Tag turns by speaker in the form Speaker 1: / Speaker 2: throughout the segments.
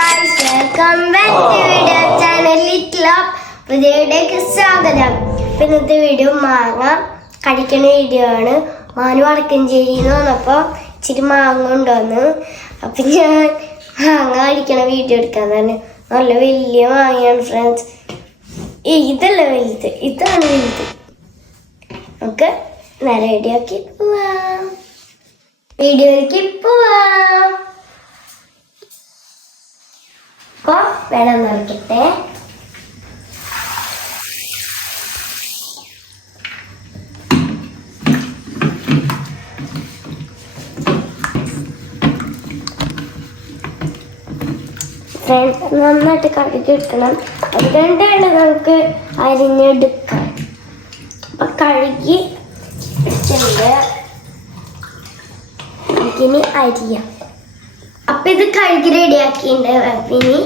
Speaker 1: Guys welcome back to video channel little പുതിയയിലേക്ക് സ്വാഗതം. അപ്പൊ ഇന്നത്തെ വീഡിയോ മാങ്ങ കടിക്കുന്ന വീഡിയോ ആണ്. മാനു വടക്കഞ്ചേരി എന്ന് വന്നപ്പോൾ ഇച്ചിരി മാങ്ങ ഉണ്ടോന്ന്. അപ്പം ഞാൻ മാങ്ങ കടിക്കണ വീഡിയോ എടുക്കാൻ തന്നെ നല്ല വലിയ മാങ്ങയാണ് ഫ്രണ്ട്സ് ഇതല്ല വലുത്? ഇതാണ് വലുത്. നമുക്ക് നല്ല റെഡിയാക്കി പോവാം. വീഡിയോയിലേക്ക് പോവാം. അപ്പൊ വെള്ളം നിറയ്ക്കട്ടെ നന്നായിട്ട് കഴുകി എടുക്കണം അതുകൊണ്ടാണ് നമുക്ക് അരിഞ്ഞെടുക്കാം അപ്പൊ കഴുകി എടുത്തിട്ടുണ്ട് നമുക്കിനി അരിയാം. അപ്പൊ ഇത് കഴുകി റെഡിയാക്കിയിട്ടുണ്ട്. ഇനി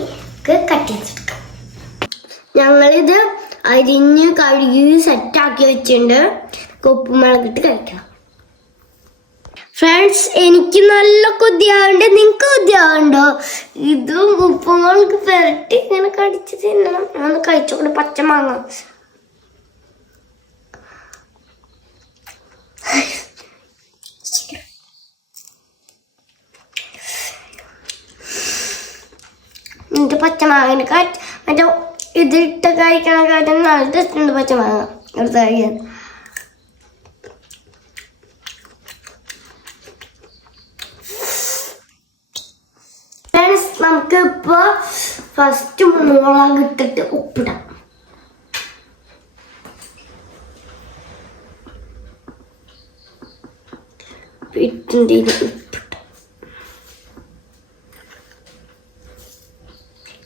Speaker 1: കട്ട് ചെയ്തെടുക്കാം ഞങ്ങളിത് അരിഞ്ഞ് കഴുകി സെറ്റാക്കി വെച്ചിട്ടുണ്ട്. ഉപ്പുമുളകിട്ട് കഴിക്കണം ഫ്രണ്ട്സ് എനിക്ക് നല്ല കൊതിയാവുണ്ട്. നിങ്ങൾക്ക് കൊതിയാവുണ്ടോ? ഇതും ഉപ്പുമുളക് പെരട്ടി ഇങ്ങനെ കടിച്ച് തിന്നണം. ഒന്ന് കഴിച്ചോണ്ട് പച്ച മാങ്ങ. എന്നിട്ട് പച്ചമാങ്ങ കാറ്റ് മറ്റേ ഇതിട്ട് കഴിക്കണ കാര്യം നല്ല ടേസ്റ്റ് ഉണ്ട് പച്ചമാങ്ങ. എടുത്ത് കഴിക്കാൻ നമുക്ക് ഇപ്പോ ഫസ്റ്റ് മുളക് ഇട്ടിട്ട് ഉപ്പിടാം. ഇട്ടിന്റെ ഉപ്പിട്ട്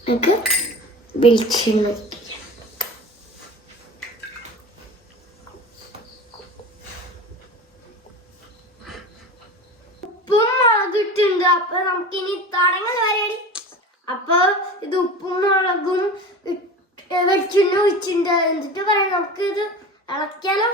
Speaker 1: നമുക്ക് വെളിച്ചെണ്ണ ഉപ്പും മുളകിട്ടുണ്ട് അപ്പൊ നമുക്കിനി തടങ്ങൾ വരെ അപ്പൊ ഇത് ഉപ്പും മുളകും വെളിച്ചെണ്ണ ഒഴിച്ചിട്ടുണ്ട്. എന്നിട്ട് പറയാം നമുക്ക് ഇത് ഇളക്കിയാലോ?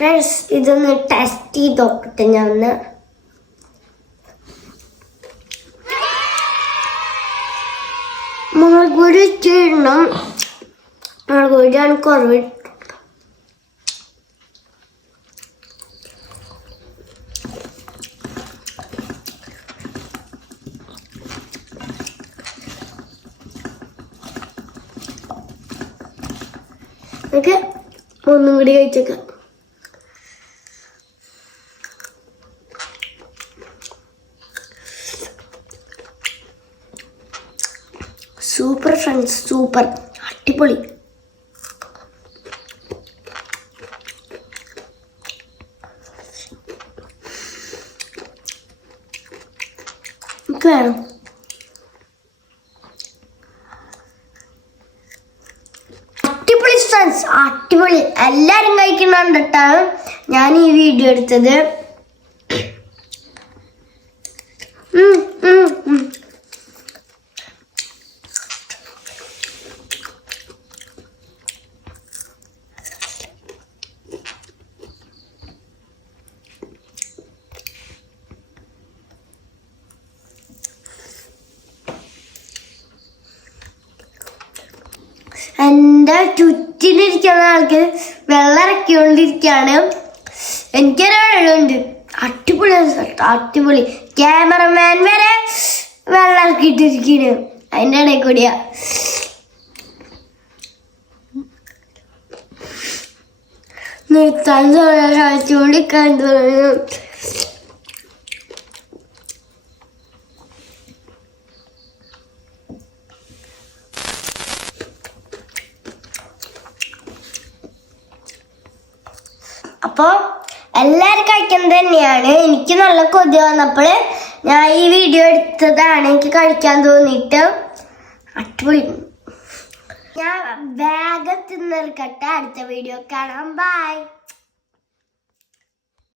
Speaker 1: ഫ്രണ്ട്സ് ഇതൊന്ന് ടെസ്റ്റ് ചെയ്ത് നോക്കട്ടെ ഞാൻ ഒന്ന് മുളക് പൊടി പൊടിയാണ് കുറവ്. നമുക്ക് ഒന്നും കൂടി കഴിച്ചേക്കാം. സൂപ്പർ ഫ്രണ്ട്സ് സൂപ്പർ അടിപൊളി. എനിക്ക് വേണം. അടിപൊളി ഫ്രണ്ട്സ് അടിപൊളി. കഴിക്കുന്നുണ്ടിട്ടാണ് ഞാൻ ഈ വീഡിയോ എടുത്തത്. ചുറ്റിലിരിക്കുന്ന ആൾക്ക് വെള്ളം ഇറക്കിക്കൊണ്ടിരിക്കുകയാണ് എനിക്കൊരു വെള്ളമുണ്ട് അടിപൊളി അടിപൊളി. ക്യാമറമാൻ വരെ വെള്ളം ഇറക്കിയിട്ടിരിക്കുന്നു അതിന്റെ ഇടയിൽ കൂടിയാ. നിർത്താൻ കഴിച്ചുകൊണ്ടിരിക്കാൻ തോന്നുന്നു അപ്പോൾ എല്ലാവരും കഴിക്കുന്നത് തന്നെയാണ്. എനിക്ക് നല്ല കൊതി വന്നപ്പോൾ ഞാൻ ഈ വീഡിയോ എടുത്തതാണ്. എനിക്ക് കഴിക്കാൻ തോന്നിയിട്ട്. അടിപൊളി. ഞാൻ വേഗം തിന്നെടുക്കട്ടെ അടുത്ത വീഡിയോ കാണാം. ബൈ